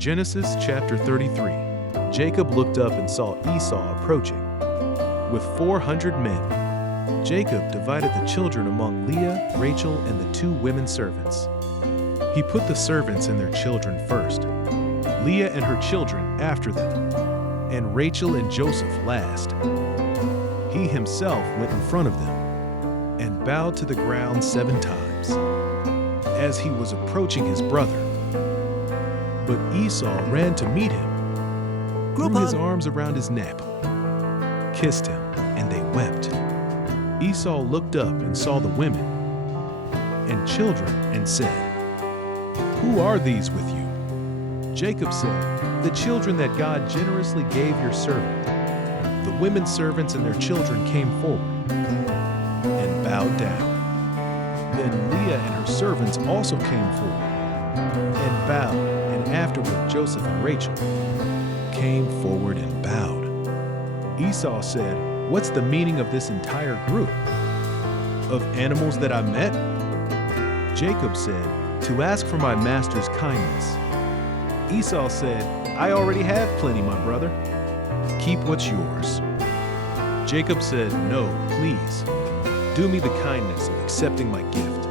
Genesis chapter 33. Jacob looked up and saw Esau approaching with 400 men. Jacob divided the children among Leah, Rachel, and the 2 women servants. He put the servants and their children first, Leah and her children after them, and Rachel and Joseph last. He himself went in front of them and bowed to the ground 7 times as he was approaching his brother. But Esau ran to meet him, threw his arms around his neck, kissed him, and they wept. Esau looked up and saw the women and children and said, "Who are these with you?" Jacob said, "The children that God generously gave your servant." The women servants and their children came forward and bowed down. Then Leah and her servants also came forward and bowed. And afterward Joseph and Rachel came forward and bowed. Esau said, "What's the meaning of this entire group? Of animals that I met?" Jacob said, "To ask for my master's kindness." Esau said, "I already have plenty, my brother. Keep what's yours." Jacob said, "No, please. Do me the kindness of accepting my gift.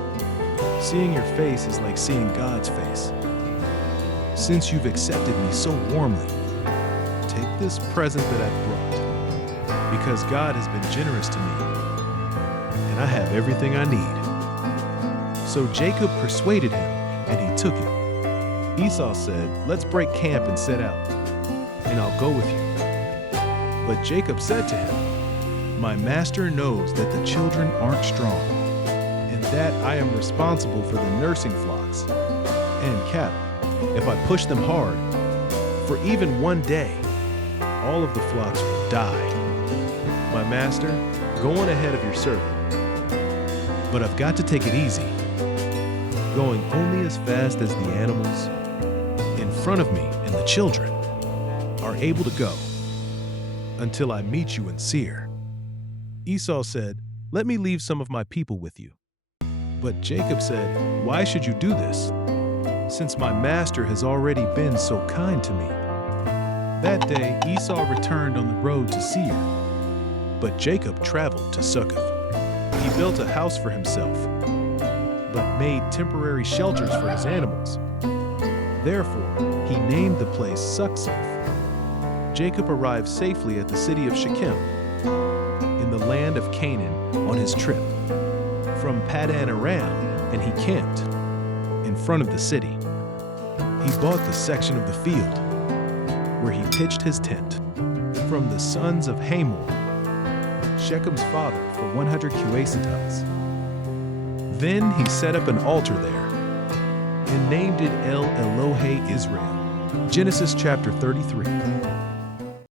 Seeing your face is like seeing God's face. Since you've accepted me so warmly, take this present that I've brought, because God has been generous to me, and I have everything I need." So Jacob persuaded him, and he took it. Esau said, "Let's break camp and set out, and I'll go with you." But Jacob said to him, "My master knows that the children aren't strong, and that I am responsible for the nursing flocks and cattle. If I push them hard, for even one day, all of the flocks will die. My master, go on ahead of your servant. But I've got to take it easy, going only as fast as the animals in front of me and the children are able to go, until I meet you in Seir." Esau said, "Let me leave some of my people with you." But Jacob said, "Why should you do this, since my master has already been so kind to me?" That day Esau returned on the road to Seir, but Jacob traveled to Succoth. He built a house for himself, but made temporary shelters for his animals. Therefore, he named the place Succoth. Jacob arrived safely at the city of Shechem, in the land of Canaan, on his trip from Paddan Aram, and he camped in front of the city. He bought the section of the field where he pitched his tent from the sons of Hamor, Shechem's father, for 100 cubits. Then he set up an altar there and named it El Elohe Israel. Genesis chapter 33.